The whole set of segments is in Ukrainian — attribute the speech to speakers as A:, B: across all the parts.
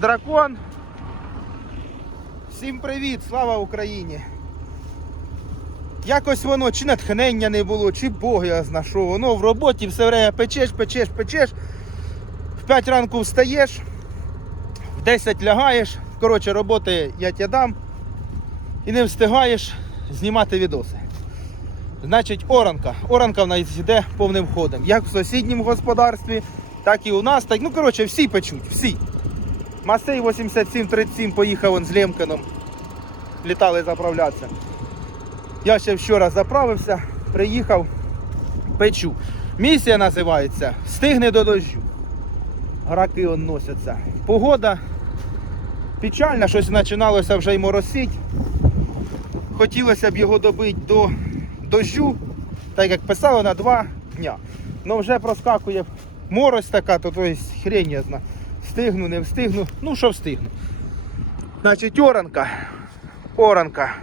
A: Дракон. Всім привіт, слава Україні! Якось воно чи натхнення не було, чи Бог я зна що. Воно в роботі все время печеш, печеш, печеш. В 5 ранку встаєш, в 10 лягаєш. Коротше, роботи я тебе дам і не встигаєш знімати відоси. Значить, оранка. Оранка в нас йде повним ходом. Як в сусідньому господарстві, так і у нас. Так, ну, коротше, всі печуть, всі. Масей 8737 поїхав он з Лемкином. Літали заправлятися. Я ще вчора заправився, приїхав, печу. Місія називається Стигне до дощу. Граки он носяться. Погода печальна, щось починалося вже й моросить. Хотілося б його добити до дощу, так як писало на два дня. Ну вже проскакує морось така, то, то є хрень я знаю. Встигну, не встигну. Ну що встигну. Значить, оранка. Оранка.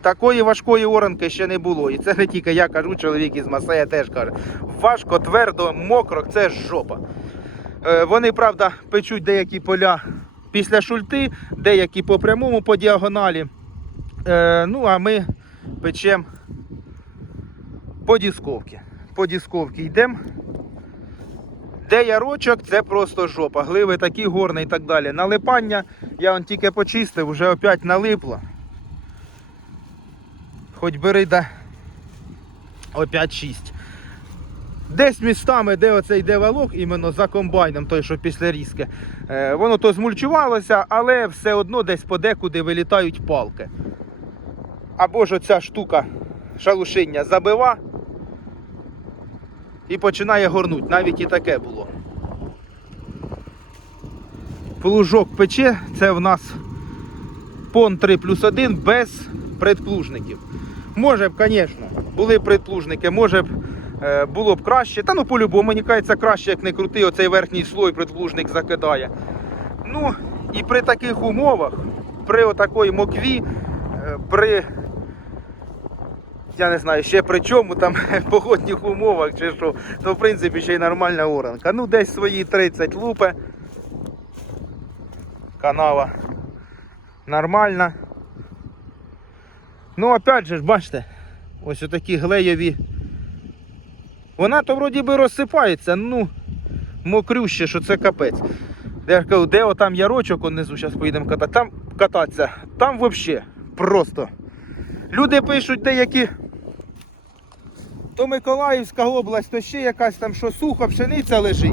A: Такої важкої оранки ще не було. І це не тільки я кажу, чоловік із Масея теж каже. Важко, твердо, мокро, це жопа. Е, Вони, правда, печуть деякі поля після шульти, деякі по прямому, по діагоналі. Е, ну, а ми печемо по дісковці. По дісковці йдемо. Де ярочок, це просто жопа. Гливи такі горні і так далі. Налипання я он тільки почистив, вже опять налипло. Хоч бери да опять чисть. Десь містами, де оцей йде валок, іменно за комбайном, той, що після різки, е, воно то змульчувалося, але все одно десь подекуди вилітають палки. Або ж оця штука шалушиння забива і починає горнуть. Навіть і таке було. Плужок пече, це в нас пон 3 плюс 1 без предплужників. Може б, звісно, були предплужники, може б е, було б краще. Та ну по-любому, мені кажеться, краще, як не крути, оцей верхній слой предплужник закидає. Ну, і при таких умовах, при отакої мокві, е, при я не знаю, ще при чому там погодних умовах чи що, то в принципі ще й нормальна оранка. Ну, десь свої 30 лупи. Канава нормальна. Ну, опять же бачите, ось отакі глеєві. Вона то вроді би розсипається, ну, мокрюще, що це капець. Де кажу, де отам ярочок унизу, зараз поїдемо катати. Там кататися, там взагалі просто. Люди пишуть деякі. То Миколаївська область, то ще якась там, що сухо, пшениця лежить.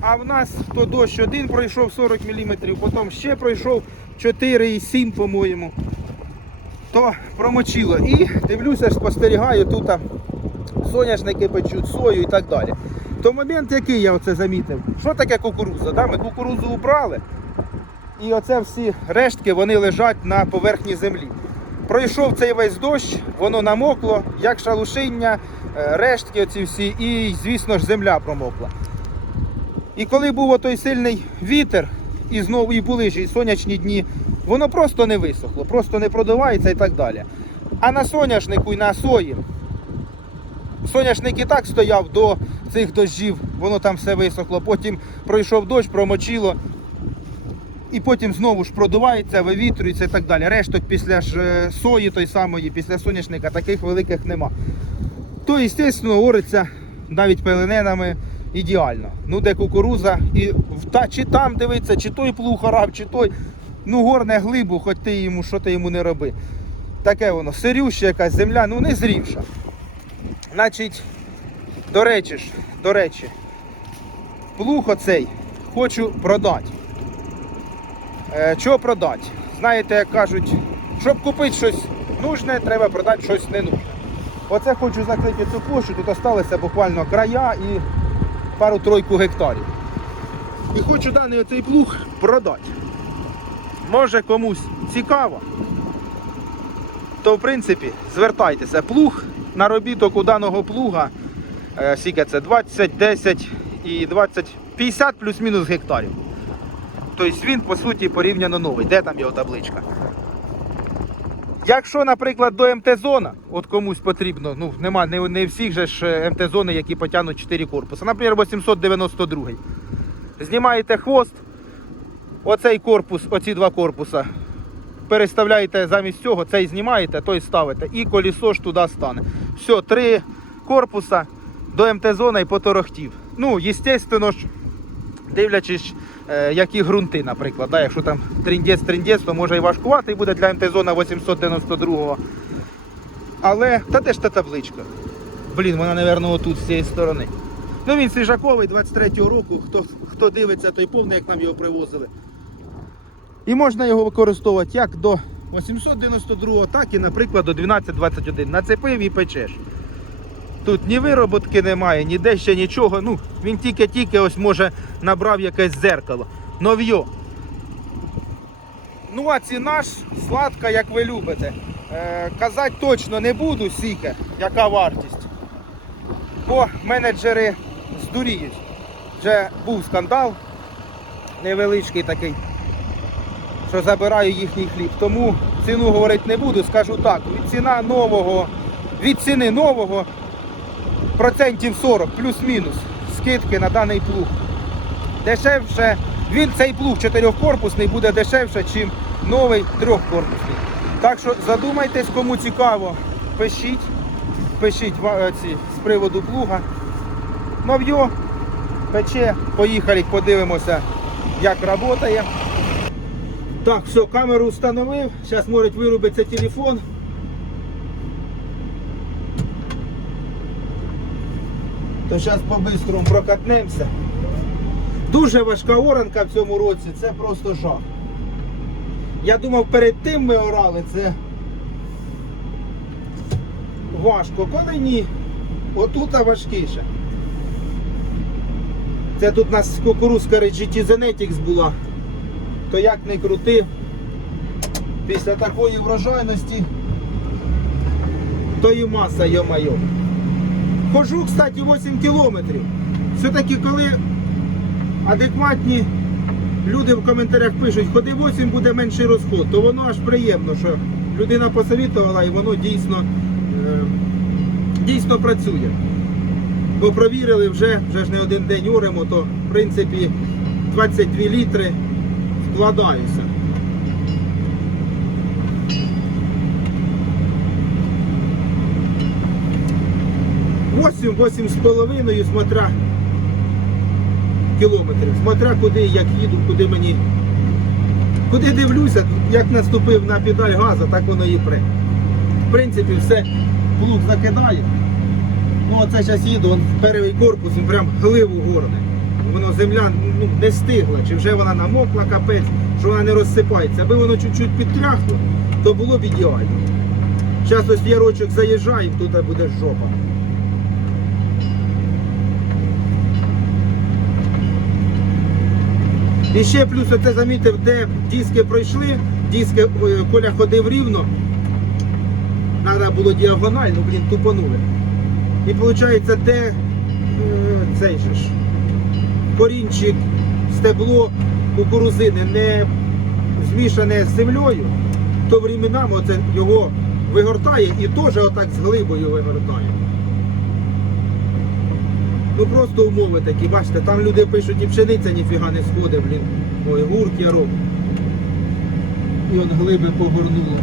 A: А в нас то дощ один пройшов 40 мм, потім ще пройшов 4,7, по-моєму. То промочило. І дивлюся, спостерігаю, тут соняшники печуть, сою і так далі. То момент, який я оце замітив, що таке кукуруза? Да? Ми кукурузу убрали, і оце всі рештки вони лежать на поверхні землі. Пройшов цей весь дощ, воно намокло, як шалушиння, е, рештки оці всі, і, звісно ж, земля промокла. І коли був той сильний вітер, і знову і були ж і сонячні дні, воно просто не висохло, просто не продувається і так далі. А на соняшнику і на сої, соняшник і так стояв до цих дощів, воно там все висохло. Потім пройшов дощ, промочило. І потім знову ж продувається, вивітрюється і так далі. Решток після ж е, сої той самої, після соняшника таких великих нема. То, звісно, ориться навіть пеленинами ідеально. Ну, де кукуруза, і та, чи там дивиться, чи той плуг орав, чи той. Ну, горне глибу, хоч ти йому, що ти йому не роби. Таке воно, сирюща якась земля, ну не зрівша. Значить, до речі ж, до речі, плуг оцей хочу продати. Е, чого продати? Знаєте, як кажуть, щоб купити щось нужне, треба продати щось не нужне. Оце хочу закрити цю площу, тут залишилися буквально края і пару-тройку гектарів. І хочу даний оцей плуг продати. Може комусь цікаво, то в принципі звертайтеся. Плуг, наробіток у даного плуга, е, скільки це 20, 10 і 20, 50 плюс-мінус гектарів. Тобто він, по суті, порівняно новий. Де там його табличка? Якщо, наприклад, до МТ-зона, от комусь потрібно, ну нема, не, не всіх же ж е, МТ-зони, які потягнуть 4 корпуси. Наприклад, 892. Знімаєте хвост, Оцей корпус, оці два корпуса. Переставляєте замість цього, цей знімаєте, той ставите. І колесо ж туди стане. Все, три корпуса до МТ-зона і поторохтів. Ну, звісно дивлячись, е, які ґрунти, наприклад. Да? Якщо там триндець-триндець, то може і важкуватий буде для МТ-зона 892-го. Але, та де ж та табличка? Блін, вона, мабуть, отут з цієї сторони. Ну він свіжаковий 23-го року. Хто, хто дивиться, той повний, як нам його привозили. І можна його використовувати як до 892, так і, наприклад, до 1221. Нацепив і печеш. Тут ні вироботки немає, ніде ще нічого. Ну, він тільки-тільки ось може набрав якесь зеркало. Нов'йо. Ну, а ціна ж сладка, як ви любите. Е, казати точно не буду, скільки, яка вартість. Бо менеджери здуріють. Вже був скандал невеличкий такий, що забираю їхній хліб. Тому ціну говорити не буду, скажу так. Від ціна нового, від ціни нового процентів 40 плюс-мінус скидки на даний плуг. Дешевше, він цей плуг чотирьохкорпусний буде дешевше, ніж новий трьохкорпусний. Так що задумайтесь, кому цікаво, пишіть, пишіть е, ці, з приводу плуга. Нов'йо, пече, поїхали, подивимося, як працює. Так, все, камеру встановив. Зараз може вирубиться телефон. То зараз по-бистрому прокатнемося. Дуже важка оранка в цьому році, це просто жах. Я думав, перед тим ми орали, це важко. Коли ні, отут важкіше. Це тут у нас кукурузка GT Zenetics була. То як не крути, після такої врожайності, то і маса, йо-майо. Хожу, кстати, 8 кілометрів. Все-таки коли адекватні люди в коментарях пишуть, ходи 8 буде менший розход, то воно аж приємно, що людина посовітувала і воно дійсно, е, дійсно працює. Бо провірили вже, вже ж не один день оремо, то в принципі 22 літри вкладаюся. Восім, восім з половиною, смотря кілометрів, смотря куди, як їду, куди мені. Куди дивлюся, як наступив на педаль газу, так воно і при. В принципі, все плуг закидає. Ну, оце зараз їду, он перший корпус, він прям гливу горне. Воно земля ну, не стигла, чи вже вона намокла капець, що вона не розсипається. Аби воно чуть-чуть підтряхло, то було б ідеально. Зараз ось ярочок заїжджаємо, тут буде жопа. І ще плюс оце замітив, де диски пройшли, диски ой, Коля ходив рівно. Треба було діагонально, блін, тупанули. І виходить, де е, цей же ж корінчик, стебло кукурузини не змішане з землею, то временами його вигортає і теж отак з глибою вигортає. Ну просто умови такі, бачите, там люди пишуть і пшениця ніфіга не сходить, блін. Ой, гурк я роблю. І он глиби погорнуло.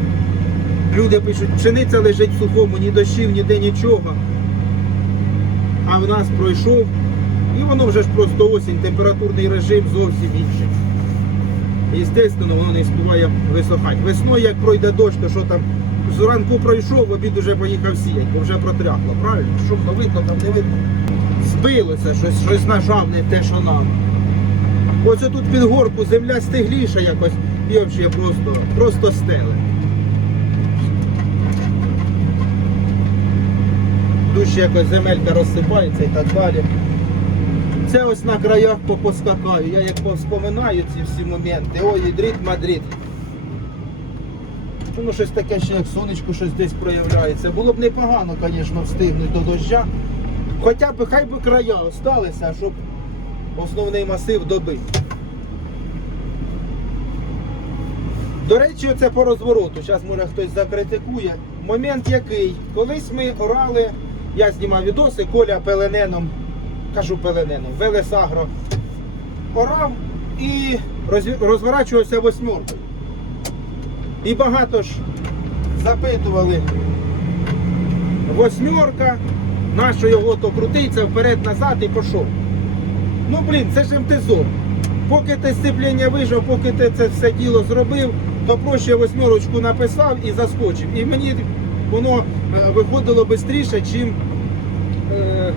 A: Люди пишуть, пшениця лежить в сухому, ні дощів, ніде нічого. А в нас пройшов. І воно вже ж просто осінь, температурний режим зовсім інший. І, Звісно, воно не співає висохати. Весною, як пройде дощ, то що там зранку пройшов, обід вже поїхав сіяти, бо вже протряхло, правильно? Що видно, там не видно. Збилося щось, щось нажав не те, що нам. Ось тут під горку земля стегліша якось і взагалі просто, просто стеле. Дужче якось земелька розсипається і так далі. Це ось на краях попоскакаю. Я як повспоминаю ці всі моменти. Ой, ідріт, мадрид. Ну, щось таке ще як сонечко щось десь проявляється. Було б непогано, звісно, встигнути до дождя. Хоча б хай би края осталися, щоб основний масив добити. До речі, оце по розвороту. Зараз може хтось закритикує. Момент який? Колись ми орали, я знімав відоси, Коля пелененом, кажу пелененом, Велесагро орав і розворачувався восьмеркою. І багато ж запитували восьмерка, на що його то крутиться вперед-назад і пішов. Ну блін, це ж МТЗО. Поки ти сцеплення вижав, поки ти це все діло зробив, то проще восьмерочку написав і заскочив. І мені воно е, виходило швидше, чим, е,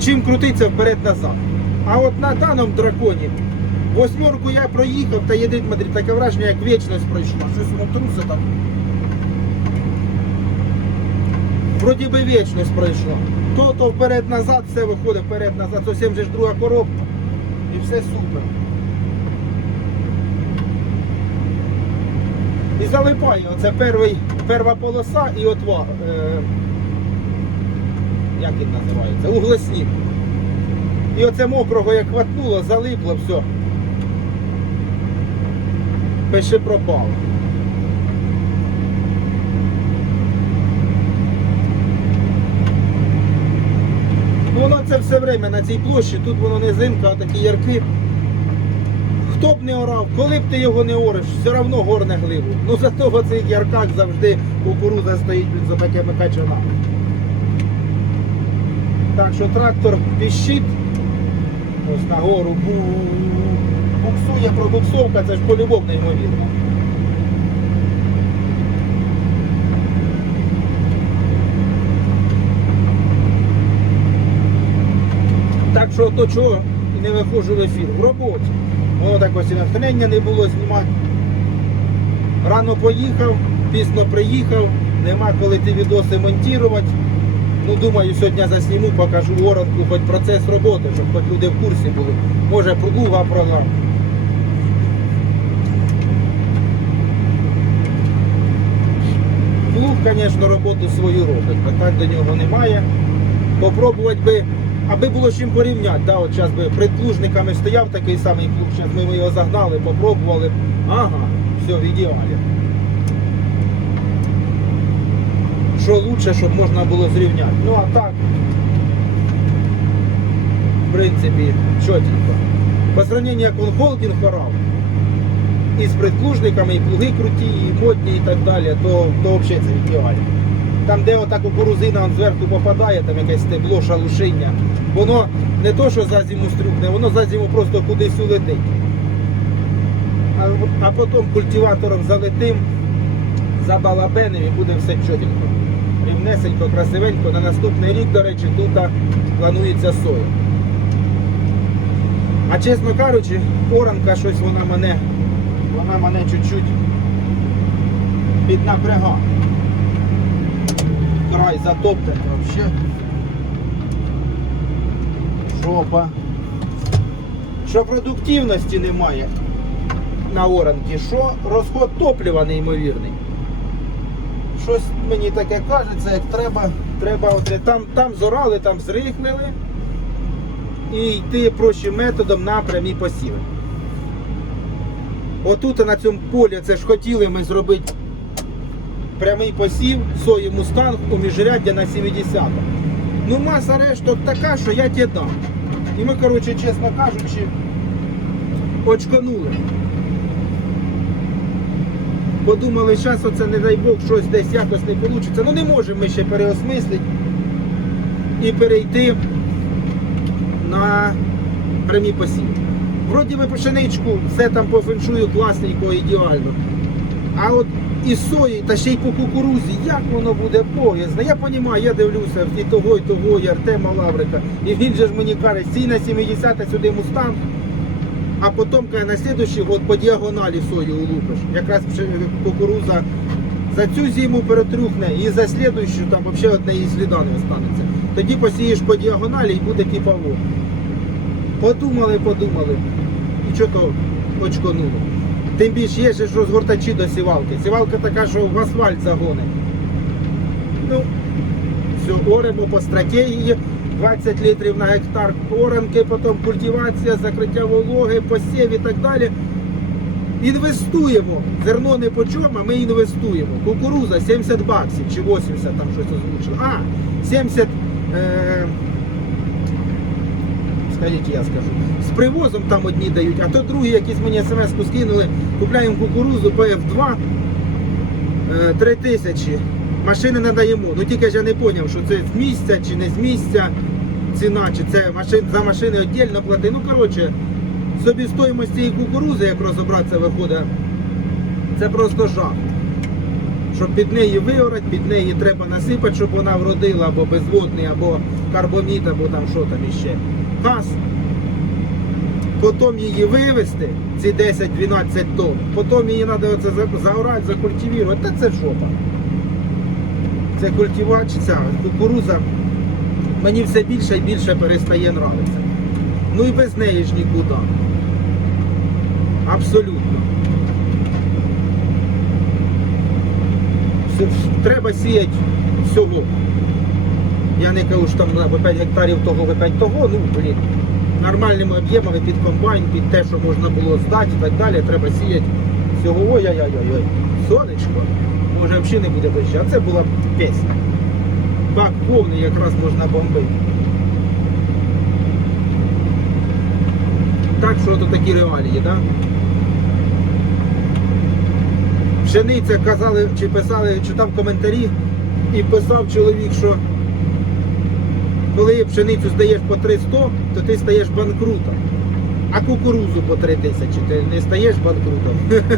A: чим крутиться вперед-назад. А от на даному драконі восьмерку я проїхав та єдить Мадрид, таке враження, як вічність пройшла. Щось воно там. Вроді би вічність пройшла. То, то вперед-назад, все виходить вперед-назад. Зовсім же ж друга коробка. І все супер. І залипає. Оце перший, перша полоса і отвага. Е, як він називається? Углеснік. І оце мокрого як хватнуло, залипло, все. Пише пропало. Ну, Воно це все время на цій площі, тут воно низинка, а такі ярки. Хто б не орав, коли б ти його не ориш, все одно горне гливу. Ну зато в цих ярках завжди кукуруза стоїть за такими качанами. Так що трактор піщить. Ось нагору буксує, пробуксовка, це ж по-любому неймовірно. Що то чого і не виходжу в ефір. В роботі. Воно так ось і натхнення не було знімати. Рано поїхав, пізно приїхав, нема коли ті відоси монтувати. Ну, думаю, сьогодні засніму, покажу воронку, хоч процес роботи, щоб хоч люди в курсі були. Може, друга програма. Плуг, звісно, роботу свою робить, питань до нього немає. Попробувати би, аби було чим порівняти. Да, от зараз би перед плужниками стояв такий самий плуг, зараз ми його загнали, попробували. Ага, все в ідеалі. Що лучше, щоб можна було зрівняти. Ну а так, в принципі, чотенько. По сравнению, як он холдинг орав, і з предплужниками, і плуги круті, і модні, і так далі, то, то взагалі це ідеально. Там, де ота кукурузина зверху попадає, там якесь стебло, шалушиння, воно не то, що за зиму стрюкне, воно за зиму просто кудись улетить. А, а потім культиватором залетим, забалабеним і буде все чотенько. Рівнесенько, красивенько. На наступний рік, до речі, тут планується соя. А чесно кажучи, оранка щось вона мене, вона мене чуть-чуть піднапрягає. Край затоптаний вообще. Жопа. Що продуктивності немає на оранки, що розход топлива неймовірний. Щось мені таке кажеться, як треба, треба там, там зорали, там зрихлили і йти простим методом на прямі посіви. Отут на цьому полі це ж хотіли ми зробити прямий посів, сої мустанг у міжряддя на 70. Ну маса решток така, що я тебе дам. І ми, коротше, чесно кажучи, очканули. Подумали, зараз оце, не дай Бог, щось десь якось не вийде. Ну не можемо ми ще переосмислити і перейти на прямі посіви. Вроді би пшеничку, все там по феншую класненько, ідеально. А от і сої, та ще й по кукурузі, як воно буде боязно. Я розумію, я дивлюся і того, і того, і Артема Лаврика. І він же ж мені каже, сій на 70 сюди мустанг, а потім каже, на слідуючий год по діагоналі сою улупиш. Якраз кукуруза за цю зиму перетрюхне і за слідуючу там взагалі одне і сліда не останеться. Тоді посієш по діагоналі і буде типово. Подумали, подумали. І що то очконуло. Тим більше є ще розгортачі до сівалки. Сівалка така, що в асфальт загонить. Ну, все, оремо по стратегії. 20 літрів на гектар оранки, потім культивація, закриття вологи, посів і так далі. Інвестуємо. Зерно не по чому, а ми інвестуємо. Кукуруза 70 баксів чи 80 там щось озвучили. А, 70, е, скажіть, я скажу. З привозом там одні дають, а то другі якісь мені смс-ку скинули, купляємо кукурузу ПФ2 е, 3 тисячі. Машини не даємо. Ну тільки ж я не зрозумів, що це з місця чи не з місця ціна, чи це машин, за машини віддільно плати. Ну, коротше, собівстоїмость цієї кукурузи, як розібратися, виходить, це просто жах. Щоб під неї виорати, під неї треба насипати, щоб вона вродила або безводний, або карбоміт, або там що там іще. Газ. Потім її вивезти, ці 10-12 тонн. Потім її треба оце за- заорати, закультивувати. Та це шопа. Це культивач, ця кукуруза. Мені все більше і більше перестає нравитися. Ну і без неї ж нікуди. Абсолютно. Треба сіяти всього. Я не кажу, що там на 5 гектарів того, ви 5 того, ну блін. Нормальними об'ємами під комбайн, під те, що можна було здати і так далі, треба сіяти всього. Ой-ой-ой-ой. Сонечко. Може взагалі не буде дощу. А це була пісня. Бак повний якраз можна бомбити. Так що то такі реалії? Да? Пшениця казали чи писали, читав коментарі і писав чоловік, що коли пшеницю здаєш по 300, то ти стаєш банкрутом. А кукурузу по 3 тисячі ти не стаєш банкрутом.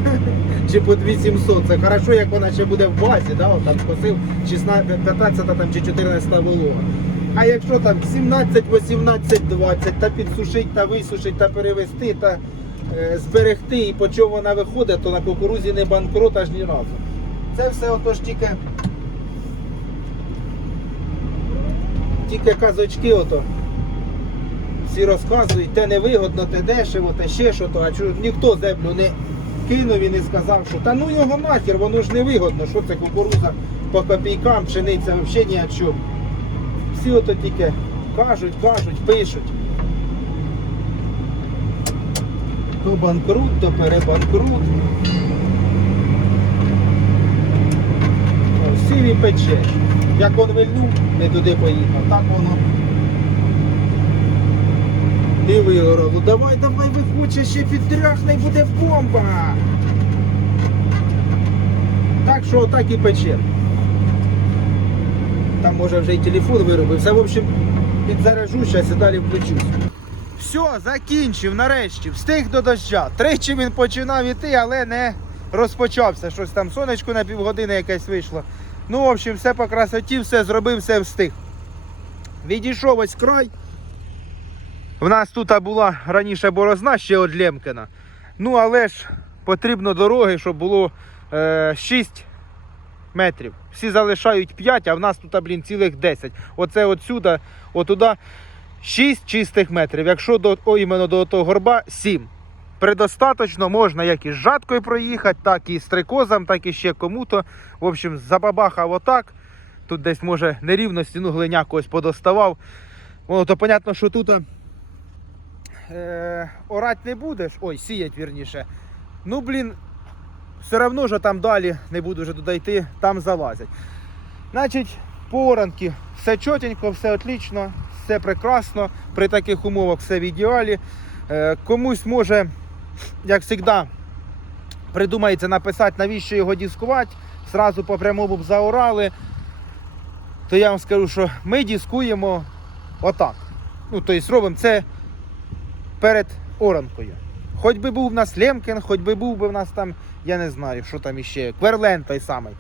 A: чи по 2700. Це хорошо, як вона ще буде в базі, да? от там скосив 15 там, чи 14 волога. А якщо там 17, 18, 20, та підсушить, та висушить, та перевести, та е, зберегти і по чому вона виходить, то на кукурузі не банкрот аж ні разу. Це все отож тільки. Тільки казочки ото. Всі розказують, те невигодно, те дешево, те ще що то, а чого ніхто землю не кинув і не сказав, що та ну його нахер, воно ж не вигодно, що це кукуруза по копійкам, пшениця взагалі ні о чому. Всі ото тільки кажуть, кажуть, пишуть. То банкрут, то перебанкрут. О, Сів і печеш. Як он вильнув, не туди поїхав. Так воно. І вигорало. Давай, давай, виходь, ще підтряхне буде бомба. Так що отак і пече. Там може вже і телефон виробився. В общем, підзаряжу, зараз і далі включусь. Все, закінчив нарешті. Встиг до дождя. Тричі він починав іти, але не розпочався. Щось там сонечко на півгодини якесь вийшло. Ну, в общем, все по красоті, все зробив, все встиг. Відійшов ось край. В нас тут була раніше борозна ще від Лемкина. Ну, але ж потрібно дороги, щоб було е, 6 метрів. Всі залишають 5, а в нас тут, блін, цілих 10. Оце отсюда, отуда 6 чистих метрів. Якщо до, о, іменно до того горба 7. Предостаточно можна як і з жаткою проїхати, так і з трикозом, так і ще кому-то. В общем, забабахав отак. Тут десь може нерівності, ну глиняк ось подоставав. Воно то понятно, що тут е, орать не будеш. Ой, сіять вірніше. Ну, блін, все одно ж там далі не буду вже туди йти, там залазять. Значить, по все чотенько, все отлично, все прекрасно. При таких умовах все в ідеалі. Е, комусь може, як завжди, придумається написати, навіщо його дискувати. Зразу по прямому б заорали. То я вам скажу, що ми дискуємо отак. Ну, тобто робимо це перед оранкою. Хоч би був в нас Лемкін, хоч би був би в нас там, я не знаю, що там іще, Кверлен той самий.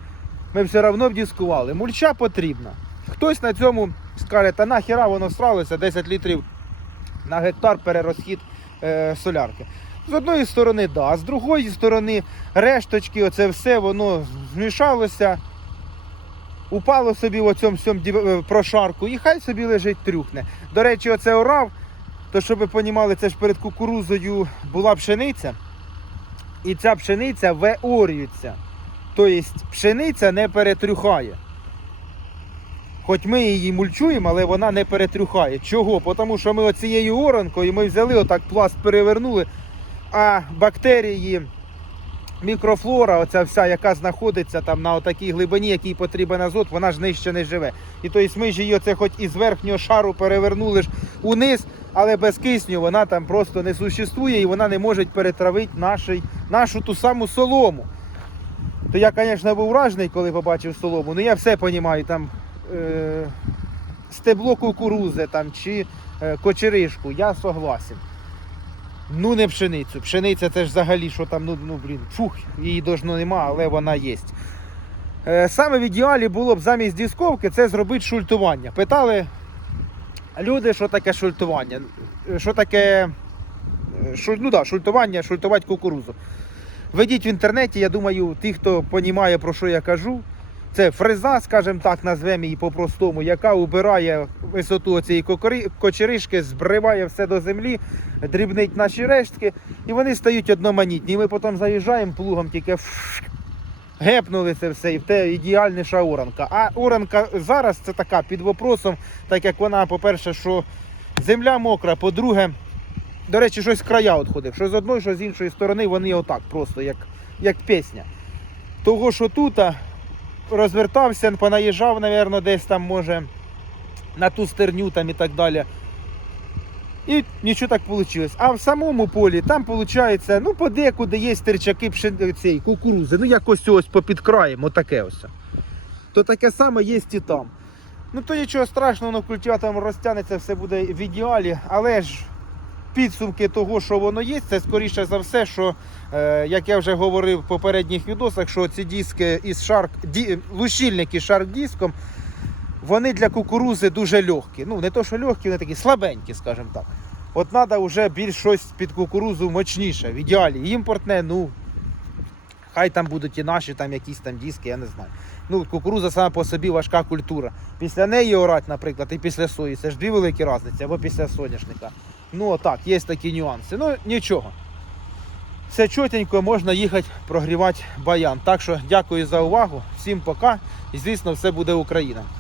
A: Ми все одно б дискували. Мульча потрібна. Хтось на цьому скаже, та нахіра воно сралося 10 літрів на гектар перерозхід е, солярки. З одної сторони, да, а з другої сторони решточки, оце все воно змішалося, упало собі в оцьому е, прошарку і хай собі лежить трюхне. До речі, оце орав, то щоб ви розуміли, це ж перед кукурузою була пшениця, і ця пшениця веорюється. Тобто пшениця не перетрюхає. Хоч ми її мульчуємо, але вона не перетрюхає. Чого? Тому що ми оцією оранкою ми взяли, отак пласт перевернули, а бактерії, мікрофлора, оця вся, яка знаходиться там на такій глибині, якій потрібен азот, вона ж нижче не живе. І тобто ми ж її оце хоч із верхнього шару перевернули ж униз, але без кисню вона там просто не существує і вона не може перетравити нашій, нашу ту саму солому. То я, звісно, був вражений, коли побачив солому, але я все розумію, там е, стебло кукурузи там, чи е, кочеришку, я согласен. Ну не пшеницю. Пшениця це ж взагалі, що там, ну, ну блін, фух, її должно нема, але вона є. Е, Саме в ідеалі було б замість дисковки це зробити шультування. Питали люди, що таке шультування. Е, Що таке е, ну, да, шультування, шультувати кукурузу. Введіть в інтернеті, я думаю, ті, хто розуміє, про що я кажу. Це фреза, скажімо так, назвемо її по-простому, яка убирає висоту цієї кочеришки, збриває все до землі, дрібнить наші рештки, і вони стають одноманітні. І ми потім заїжджаємо плугом, тільки гепнули це все, і те ідеальніша оранка. А оранка зараз це така під вопросом, так як вона, по-перше, що земля мокра, по-друге, до речі, щось края відходив. Що з одної, що з іншої сторони, вони отак, просто як, як пісня. Того, що тут розвертався, понаїжджав, мабуть, десь там може на ту стерню там і так далі. І нічого так вийшло. А в самому полі там виходить, ну подекуди є терчаки пшен... цієї кукурузи, ну якось ось попід краєм, отаке ось. То таке саме є і там. Ну то нічого страшного, воно культиватором розтягнеться, все буде в ідеалі, але ж підсумки того, що воно є, це скоріше за все, що, е, як я вже говорив в попередніх відосах, що ці диски із шарк, ді, лущильники з шарк-диском, вони для кукурузи дуже легкі. Ну, не то, що легкі, вони такі слабенькі, скажімо так. От треба вже більш щось під кукурузу мощніше, в ідеалі. Імпортне, ну, хай там будуть і наші там якісь там диски, я не знаю. Ну, кукуруза сама по собі важка культура. Після неї орати, наприклад, і після сої. Це ж дві великі різниці, або після соняшника. Ну отак, є такі нюанси. Ну нічого. Все чотенько, можна їхати прогрівати баян. Так що дякую за увагу. Всім пока. І звісно, все буде Україна.